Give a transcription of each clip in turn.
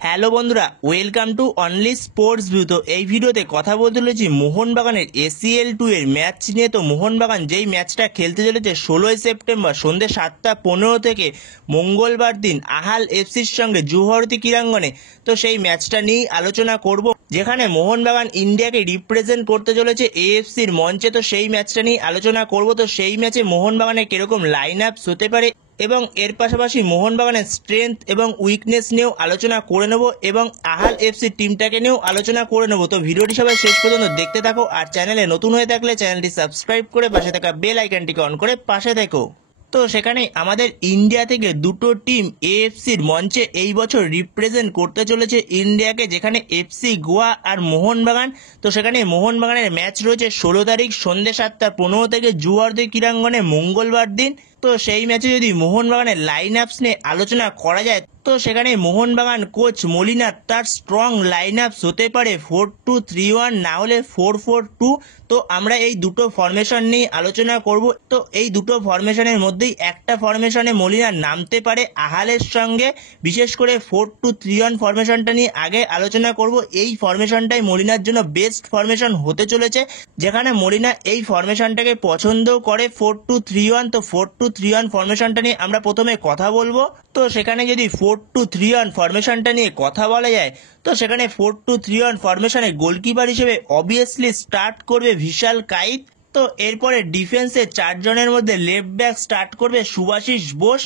Hello বন্ধুরা, welcome to only sports view. তো এই ভিডিওতে কথা বলতে চলেছি মোহনবাগানের ACL2 এর ম্যাচ নিয়ে। তো মোহনবাগান যেই ম্যাচটা খেলতে চলেছে 16ই সেপ্টেম্বর সন্ধ্যে 7:15 থেকে মঙ্গলবার দিন আহাল এফসির সঙ্গে জুহরতি ক্রীড়াঙ্গনে। তো সেই ম্যাচটা নিয়েই আলোচনা করব, যেখানে মোহনবাগান ইন্ডিয়াকে রিপ্রেজেন্ট করতে চলেছে AFCর মঞ্চে। তো সেই ম্যাচটা নিয়ে আলোচনা করব। তো সেই ম্যাচে মোহনবাগানের কিরকম লাইন আপস হতে পারে এবং এর পাশাপাশি মোহনবাগানের স্ট্রেংথ এবং উইকনেস নিয়েও আলোচনা করে নেব এবং আহাল এফসি টিমটাকে নিয়েও আলোচনা করে নেব। তো ভিডিওটি সবাই শেষ পর্যন্ত দেখতে থাকো, আর চ্যানেলে নতুন হয়ে থাকলে চ্যানেলটি সাবস্ক্রাইব করে পাশে থাকা বেল আইকনটিকে অন করে পাশে থেকো। তো সেখানে আমাদের ইন্ডিয়া থেকে দুটো টিম AFCর মঞ্চে এই বছর রিপ্রেজেন্ট করতে চলেছে ইন্ডিয়াকে, যেখানে FC গোয়া আর মোহনবাগান। তো সেখানে মোহনবাগানের ম্যাচ রয়েছে 16 তারিখ সন্ধ্যে 7:15 থেকে জুহরতি ক্রীড়াঙ্গনে মঙ্গলবার দিন। তো সেই ম্যাচে যদি মোহনবাগানের লাইন আপস নিয়ে আলোচনা করা যায়, তো সেখানে মোহনবাগান কোচ মলিনা তার স্ট্রং লাইন আপস হতে পারে 4-2-3-1 না হলে 4-4-2। তো আমরা এই দুটো ফরমেশন নিয়ে আলোচনা করব। তো এই দুটো ফরমেশনের মধ্যেই একটা ফরমেশনে মলিনা নামতে পারে আহালের সঙ্গে, বিশেষ করে 4-2-3-1 ফরমেশনটা নিয়ে আগে আলোচনা করব। এই ফরমেশনটাই মলিনার জন্য বেস্ট ফরমেশন হতে চলেছে, যেখানে মলিনা এই ফরমেশনটাকে পছন্দও করে 4-2-3-1। তো 4-2-3-1 ফরমেশনটা নিয়ে আমরা প্রথমে কথা বলবো। তো সেখানে যদি 4-2-3-1 ফরমেশনটা নিয়ে কথা বলা যায়, তো সেখানে 4-2-3-1 ফরমেশনে গোলকিপার হিসেবে অবভিয়াসলি স্টার্ট করবে ভিশাল কাইত। তো এরপরে ডিফেন্সে 4 জনের মধ্যে লেফট ব্যাক স্টার্ট করবে শুভাশিস বোস,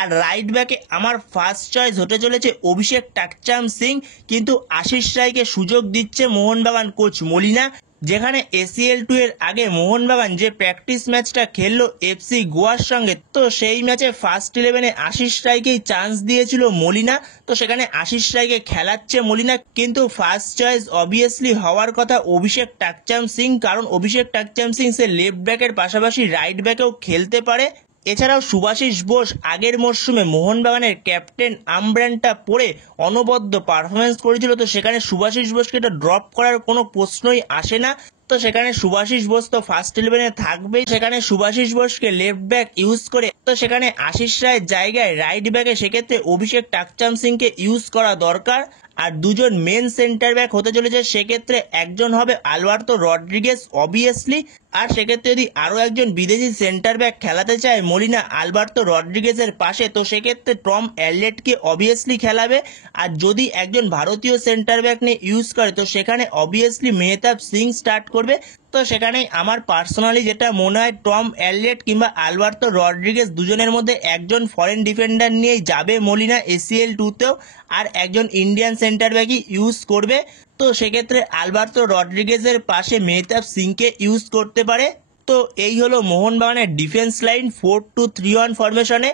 আর রাইট ব্যাকে আমার ফার্স্ট চয়েস হতে চলেছে অভিষেক টাকচাম সিং। কিন্তু আশিস রায়কে সুযোগ দিচ্ছে মোহনবাগান কোচ মলিনা, যেখানে ACL2 এর আগে মোহনবাগান যে প্র্যাকটিস ম্যাচটা খেললো FC গোয়ার সঙ্গে, তো সেই ম্যাচে ফার্স্ট 11-এ আশিস রায়কেই চান্স দিয়েছিল মলিনা। তো সেখানে আশিস রায়কে খেলাচ্ছে মলিনা, কিন্তু ফার্স্ট চয়েস অবভিয়াসলি হওয়ার কথা অভিষেক টাকচাম সিং, কারণ অভিষেক টাকচাম সিং সে লেফট ব্যাকের পাশাপাশি রাইট ব্যাকেও খেলতে পারে। এছাড়াও শুভাশিস বোস আগের মরশুমে মোহনবাগানের ক্যাপ্টেন আমব্র্যান্ডটা পরে অনবদ্য পারফরমেন্স করেছিল। তো সেখানে শুভাশিস বোসকে এটা ড্রপ করার কোনো প্রশ্নই আসে না। তো সেখানে শুভাশিস বোস তো ফার্স্ট 11-এ থাকবেই। সেখানে শুভাশিস বোসকে লেফট ব্যাক ইউজ করে, তো সেখানে আশিস রায়ের জায়গায় রাইট ব্যাকে সেক্ষেত্রে অভিষেক টাকচাম সিংকে ইউজ করা দরকার। আর দুজন মেন সেন্টার ব্যাক হতে চলেছে, সেক্ষেত্রে একজন হবে আলবার্তো রড্রিগেজ অবভিয়াসলি, আর সেক্ষেত্রে যদি আরও একজন বিদেশি সেন্টার ব্যাক খেলাতে চায় মলিনা আলবার্তো রড্রিগেজের পাশে, তো সেক্ষেত্রে টম অ্যাললেটকে অবভিয়াসলি খেলাবে। আর যদি একজন ভারতীয় সেন্টার ব্যাক নিয়ে ইউজ করে, তো সেখানে অবভিয়াসলি মেহতাব সিং স্টার্ট করবে। তো সেখানে আমার পার্সোনালি যেটা মনে হয়, টম অ্যাললেট কিংবা আলবার্তো রড্রিগেজ দুজনের মধ্যে একজন ফরেন ডিফেন্ডার নিয়েই যাবে মলিনা ACL2তেও, আর একজন ইন্ডিয়ান সেন্টার ব্যাকই ইউজ করবে। তো সেক্ষেত্রে আলবার্তো রড্রিগেজের পাশে মেহতাব সিংকে ইউজ করতে পারে। তো এই হলো মোহনবাগানের ডিফেন্স লাইন 4-2-3-1 ফরমেশনে।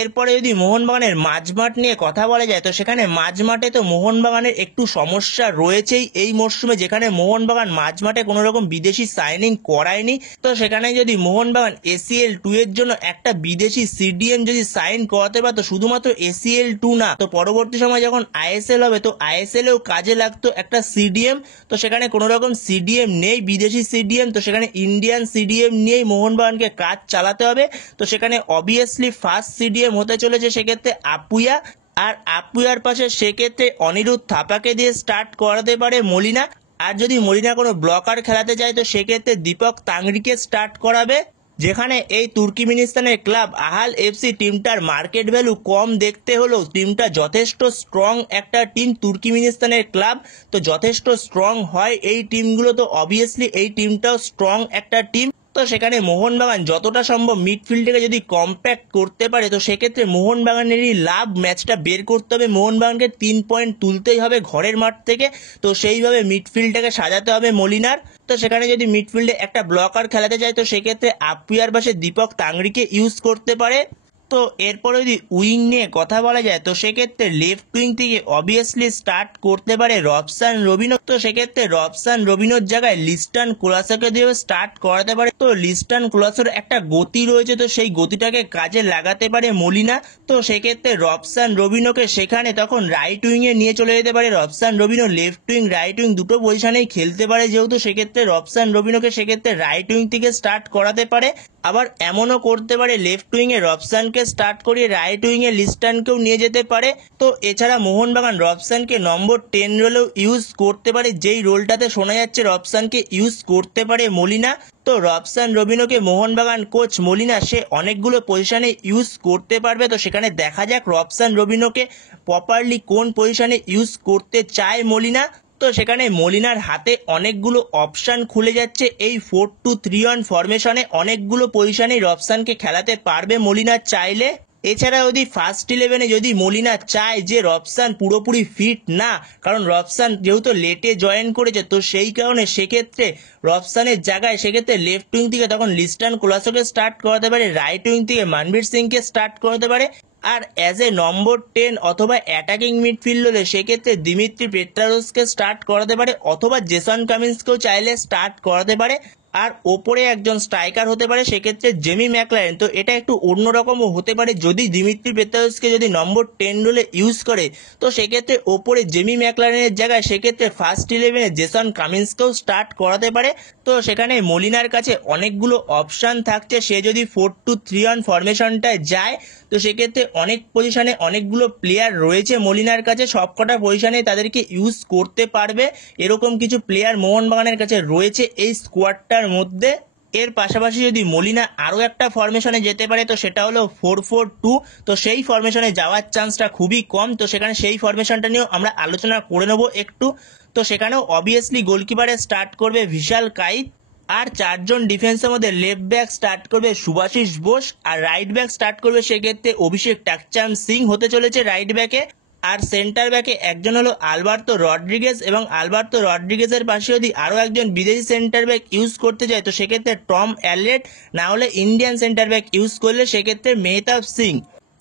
এরপরে যদি মোহনবাগানের মাঝমাঠ নিয়ে কথা বলা যায়, তো সেখানে মাঝমাঠে তো মোহনবাগানের একটু সমস্যা রয়েছেই এই মরশুমে, যেখানে মোহনবাগান মাঝমাঠে কোনো রকম বিদেশি সাইনিং করায়নি। তো সেখানে যদি মোহনবাগান ACL2 এর জন্য একটা বিদেশি CDM যদি সাইন করাতে পারতো, শুধুমাত্র ACL2 না, তো পরবর্তী সময় যখন ISL হবে, তো ISL এও কাজে লাগতো একটা CDM। তো সেখানে কোনো রকম CDM নেই, বিদেশি CDM। তো সেখানে ইন্ডিয়ান CDM নিয়েই মোহনবাগানকে কাজ চালাতে হবে। তো সেখানে অবভিয়াসলি ফার্স্ট CDM হতে চলেছে সেক্ষেত্রে আপুয়া, আর আপুয়ার পাশে সেক্ষেত্রে অনিরুদ্ধ থাপাকে দিয়ে স্টার্ট করাতে পারে মলিনা। আর যদি মলিনা কোনো ব্লকার খেলাতে যায়, তো সেক্ষেত্রে দীপক তাংরিকে স্টার্ট করাবে, যেখানে এই তুর্কিমিনিস্তানের ক্লাব আহাল এফসি টিমটার মার্কেট ভ্যালু কম দেখতে হলেও টিমটা যথেষ্ট স্ট্রং একটা টিম। তুর্কিমিনিস্তানের ক্লাব তো যথেষ্ট স্ট্রং হয় এই টিমগুলো, তো অবভিয়াসলি এই টিমটাও স্ট্রং একটা টিম। তো সেখানে মোহনবাগান যতটা সম্ভব মিডফিল্ডকে যদি কম্প্যাক্ট করতে পারে, তো সেক্ষেত্রে মোহনবাগানেরই লাভ। ম্যাচটা বের করতে হবে, মোহনবাগানকে 3 পয়েন্ট তুলতেই হবে ঘরের মাঠ থেকে। তো সেইভাবে মিডফিল্ডটাকে সাজাতে হবে মলিনার। তো সেখানে যদি মিডফিল্ডে একটা ব্লকার খেলাতে যায়, তো সেক্ষেত্রে আপুয়ার পাশে দীপক তাংরিকে ইউজ করতে পারে। তো এরপরে যদি উইং নিয়ে কথা বলা যায়, তো সেক্ষেত্রে লেফট উইং থেকে অবভিয়াসলি স্টার্ট করতে পারে রবসান রবিনো। তো সেক্ষেত্রে রবসান রবিনোর জায়গায় লিস্টন কোলাসোকে দিয়ে স্টার্ট করাতে পারে। তো লিস্টন কোলাসোর একটা গতি রয়েছে, তো সেই গতিটাকে কাজে লাগাতে পারে মলিনা। তো সেক্ষেত্রে রবসান রবিনোকে সেখানে তখন রাইট উইংয়ে নিয়ে চলে যেতে পারে। Robson রবিনো left wing right wing দুটো পজিশনেই খেলতে পারে, যেহেতু সেক্ষেত্রে রবসান রবিনোকে সেক্ষেত্রে রাইট উইং থেকে স্টার্ট করাতে পারে। আবার এমনও করতে পারে লেফট উইংয়ে রবসানকে স্টার্ট করিয়ে রাইট উইংয়ে লিস্টানকেও নিয়ে যেতে পারে। তো এছাড়া মোহনবাগান রবসানকে নম্বর 10 রোলেও ইউজ করতে পারে, যেই রোলটাতে শোনা যাচ্ছে রবসানকে ইউজ করতে পারে মলিনা। তো রবসান রবিনোকে মোহনবাগান কোচ মলিনা সে অনেকগুলো পজিশনে ইউজ করতে পারবে। তো সেখানে দেখা যাক রবসান রবিনোকে প্রপারলি কোন পজিশনে ইউজ করতে চায় মলিনা। তো সেখানে মলিনার হাতে অনেকগুলো অপশান খুলে যাচ্ছে। এই 4-2-3-1 ফরমেশনে অনেকগুলো পজিশনেই রবসানকে খেলাতে পারবে মলিনা চাইলে। এছাড়া যদি ফার্স্ট 11-এ যদি মলিনা চায় যে রবসান পুরোপুরি ফিট না, কারণ রবসান যেহেতু লেটে জয়েন করেছে, তো সেই কারণে সেক্ষেত্রে রবসানের জায়গায় সেক্ষেত্রে লেফট উইং থেকে তখন লিস্টান কোলাসোকে স্টার্ট করাতে পারে, রাইট উইং থেকে মানবীর সিংকে স্টার্ট করাতে পারে। আর অ্যাজ এ নম্বর 10 অথবা অ্যাটাকিং মিডফিল্ড হলে সেক্ষেত্রে দিমিত্রি পেট্রারোসকে স্টার্ট করাতে পারে, অথবা জেসন কামিন্সকেও চাইলে স্টার্ট করাতে পারে। আর ওপরে একজন স্ট্রাইকার হতে পারে সেক্ষেত্রে জেমি ম্যাকলারেন। তো এটা একটু অন্যরকমও হতে পারে, যদি দিমিত্রি পেট্রারোসকে যদি নম্বর 10 রোলে ইউজ করে, তো সেক্ষেত্রে ওপরে জেমি ম্যাকলারেনের জায়গায় সেক্ষেত্রে ফার্স্ট 11-এ জেসন কামিন্সকেও স্টার্ট করাতে পারে। তো সেখানে মলিনার কাছে অনেকগুলো অপশান থাকছে, সে যদি 4-2-3-1 ফরমেশনটায় যায়, তো সেক্ষেত্রে অনেক পজিশনে অনেকগুলো প্লেয়ার রয়েছে মলিনার কাছে, সবকটা পজিশনে তাদেরকে ইউজ করতে পারবে, এরকম কিছু প্লেয়ার মোহনবাগানের কাছে রয়েছে এই স্কোয়াডটার মধ্যে। এর পাশাপাশি যদি মলিনা আরও একটা ফরমেশনে যেতে পারে, তো সেটা হলো 4-4-2। তো সেই ফরমেশনে যাওয়ার চান্সটা খুবই কম। তো সেখানে সেই ফরমেশনটা নিয়েও আমরা আলোচনা করে নেবো একটু। তো সেখানেও অবভিয়াসলি গোলকিপারে স্টার্ট করবে ভিশাল কাইত, আর 4 জন ডিফেন্সের মধ্যে লেফট ব্যাক স্টার্ট করবে সুভাশিস বোস, আর রাইট ব্যাক স্টার্ট করবে সেক্ষেত্রে অভিষেক টাকচাঁদ সিং হতে চলেছে রাইট ব্যাকে। আর সেন্টার ব্যাকে একজন হলো আলবার্তো রড্রিগেজ, এবং আলবার্তো রড্রিগেজের পাশে যদি আরও একজন বিদেশি সেন্টার ব্যাক ইউজ করতে যায়, তো সেক্ষেত্রে টম অ্যালেট, না হলে ইন্ডিয়ান সেন্টার ব্যাক ইউজ করলে সেক্ষেত্রে মেহতাব সিং।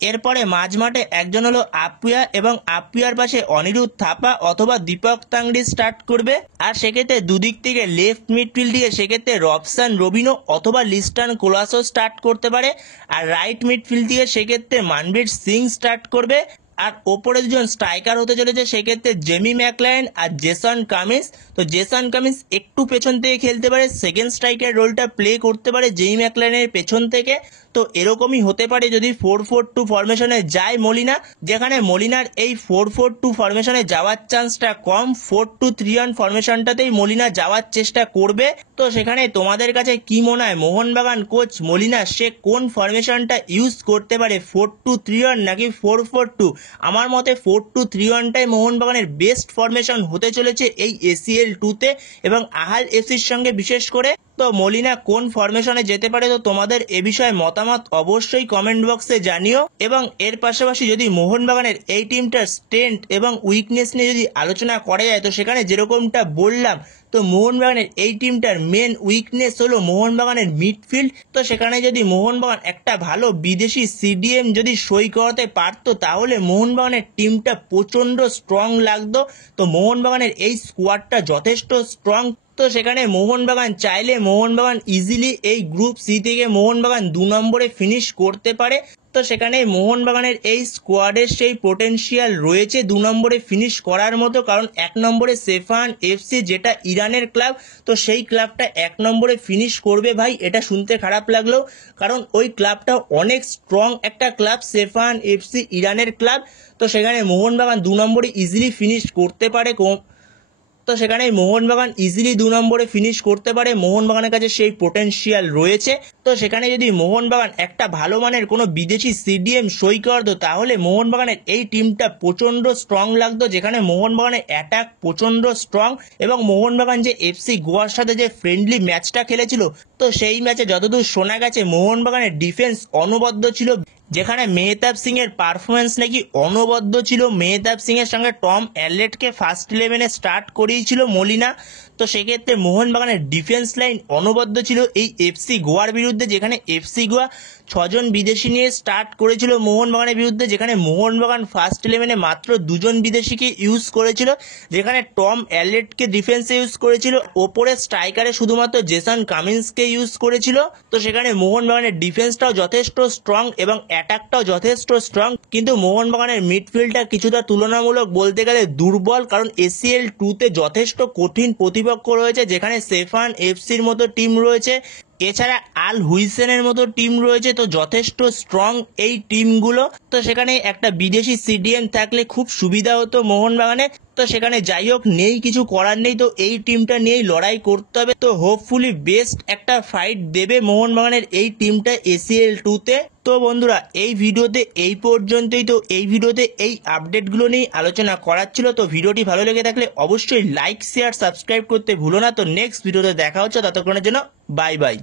এরপরে মাঝমাঠে একজন হলো আপুয়া, এবং আপুয়ার পাশে অনিরুদ্ধ থাপা অথবা দীপক তাংড়ি স্টার্ট করবে। আর সেক্ষেত্রে দুদিক থেকে লেফট মিডফিল্ড দিয়ে সেক্ষেত্রে রবসান রবিনো অথবা লিস্টান কোলাসো স্টার্ট করতে পারে, আর রাইট মিডফিল্ড দিয়ে সেক্ষেত্রে মানবীর সিং স্টার্ট করবে। আর ওপরে দুজন স্ট্রাইকার হতে চলেছে সেক্ষেত্রে জেমি ম্যাকলারেন আর জেসন কামিন্স। তো জেসন কামিন্স একটু পেছন থেকে খেলতে পারে, সেকেন্ড স্ট্রাইকার রোলটা প্লে করতে পারে জেমি ম্যাকলারেনের পেছন থেকে। তো এরকমই হতে পারে যদি 4-4-2 ফরমেশনে যায় মলিনা, যেখানে মলিনার এই 4-4-2 ফরমেশনে যাওয়ার চান্সটা কম। 4-2-3-1 ফরমেশনটাতেই মলিনা যাওয়ার চেষ্টা করবে। তো সেখানে তোমাদের কাছে কি মনে হয় মোহনবাগান কোচ মলিনা সে কোন ফরমেশনটা ইউজ করতে পারে, 4-2-3-1 নাকি 4-4-2? আমার মতে 4-2-3-1টাই মোহনবাগানের বেস্ট ফরমেশন হতে চলেছে এই ACL 2-তে, এবং আহাল এফসির সঙ্গে বিশেষ করে। তো মলিনা কোন ফরমেশনে যেতে পারে, তো তোমাদের এ বিষয়ে মতামত অবশ্যই কমেন্ট বক্সে জানিও। এবং এর পাশাপাশি যদি মোহনবাগানের এই টিমটার স্ট্রেংথ এবং উইকনেস নিয়ে যদি আলোচনা করা যায়, তো সেখানে যেরকমটা বললাম, তো মোহনবাগানের এই টিমটার মেন উইকনেস হলো মোহনবাগানের মিডফিল্ড। তো সেখানে যদি মোহনবাগান একটা ভালো বিদেশি CDM যদি সই করাতে পারতো, তাহলে মোহনবাগানের টিমটা প্রচণ্ড স্ট্রং লাগতো। তো মোহনবাগানের এই স্কোয়াডটা যথেষ্ট স্ট্রং। তো সেখানে মোহনবাগান চাইলে মোহনবাগান ইজিলি এই গ্রুপ সি থেকে মোহনবাগান 2 নম্বরে ফিনিশ করতে পারে। তো সেখানে মোহনবাগানের এই স্কোয়াডের সেই পোটেনশিয়াল রয়েছে 2 নম্বরে ফিনিশ করার মতো, কারণ 1 নম্বরে সেফান FC যেটা ইরানের ক্লাব, তো সেই ক্লাবটা 1 নম্বরে ফিনিশ করবে ভাই, এটা শুনতে খারাপ লাগলো, কারণ ওই ক্লাবটা অনেক স্ট্রং একটা ক্লাব, সেফান FC ইরানের ক্লাব। তো সেখানে মোহনবাগান 2 নম্বরে ইজিলি ফিনিশ করতে পারে। তো সেখানে মোহনবাগান ইজিলি 2 নম্বরে ফিনিশ করতে পারে, মোহনবাগানের কাছে সেই পোটেনশিয়াল রয়েছে। তো সেখানে যদি মোহনবাগান একটা ভালো মানের কোনো বিদেশি CDM সই করতো, তাহলে মোহনবাগানের এই টিমটা প্রচণ্ড স্ট্রং লাগতো, যেখানে মোহনবাগানের অ্যাটাক প্রচণ্ড স্ট্রং। এবং মোহনবাগান যে FC গোয়ার সাথে যে ফ্রেন্ডলি ম্যাচটা খেলেছিল, তো সেই ম্যাচে যতদূর শোনা গেছে মোহনবাগানের ডিফেন্স অনবদ্য ছিল, যেখানে মেহতাব সিং এর পারফরমেন্স নাকি অনবদ্য ছিল। মেহতাব সিং এর সঙ্গে টম অ্যালেটকে ফার্স্ট 11-এ স্টার্ট করিয়েছিল মলিনা। তো সেক্ষেত্রে মোহনবাগানের ডিফেন্স লাইন অনবদ্য ছিল এই FC গোয়ার বিরুদ্ধে, যেখানে FC গোয়া 6 জন বিদেশি নিয়ে স্টার্ট করেছিল মোহনবাগানের বিরুদ্ধে, যেখানে মোহনবাগান ফার্স্ট 11-এ মাত্র 2 জন বিদেশিকে ইউজ করেছিল, যেখানে টম অ্যালেটকে ডিফেন্সে ইউজ করেছিল, ওপরে স্ট্রাইকারে শুধুমাত্র জেসন কামিন্সকে ইউজ করেছিল। তো সেখানে মোহনবাগানের ডিফেন্সটাও যথেষ্ট স্ট্রং এবং অ্যাটাকটাও যথেষ্ট স্ট্রং, কিন্তু মোহনবাগানের মিডফিল্ডটা কিছুটা তুলনামূলক বলতে গেলে দুর্বল, কারণ ACL 2-তে যথেষ্ট কঠিন প্রতিপক্ষ রয়েছে, যেখানে সেফান FCর মতো টিম রয়েছে, এছাড়া আল হুইসেনের মতো টিম রয়েছে, তো যথেষ্ট স্ট্রং এই টিমগুলো। তো সেখানে একটা বিদেশি সিডিএম থাকলে খুব সুবিধা হতো মোহনবাগানে। তো সেখানে যাই হোক, নেই, কিছু করার নেই, তো এই টিমটা নিয়েই লড়াই করতে হবে। তো হোপফুলি বেস্ট একটা ফাইট দেবে মোহনবাগানের এই টিমটা এসিএল 2-তে। তো বন্ধুরা, এই ভিডিওতে এই পর্যন্তই। তো এই ভিডিওতে এই আপডেটগুলো নিয়ে আলোচনা করার ছিল। তো ভিডিওটি ভালো লেগে থাকলে অবশ্যই লাইক, শেয়ার, সাবস্ক্রাইব করতে ভুলো না। তো নেক্সট ভিডিওতে দেখা হচ্ছে, ততক্ষণের জন্য বাই বাই।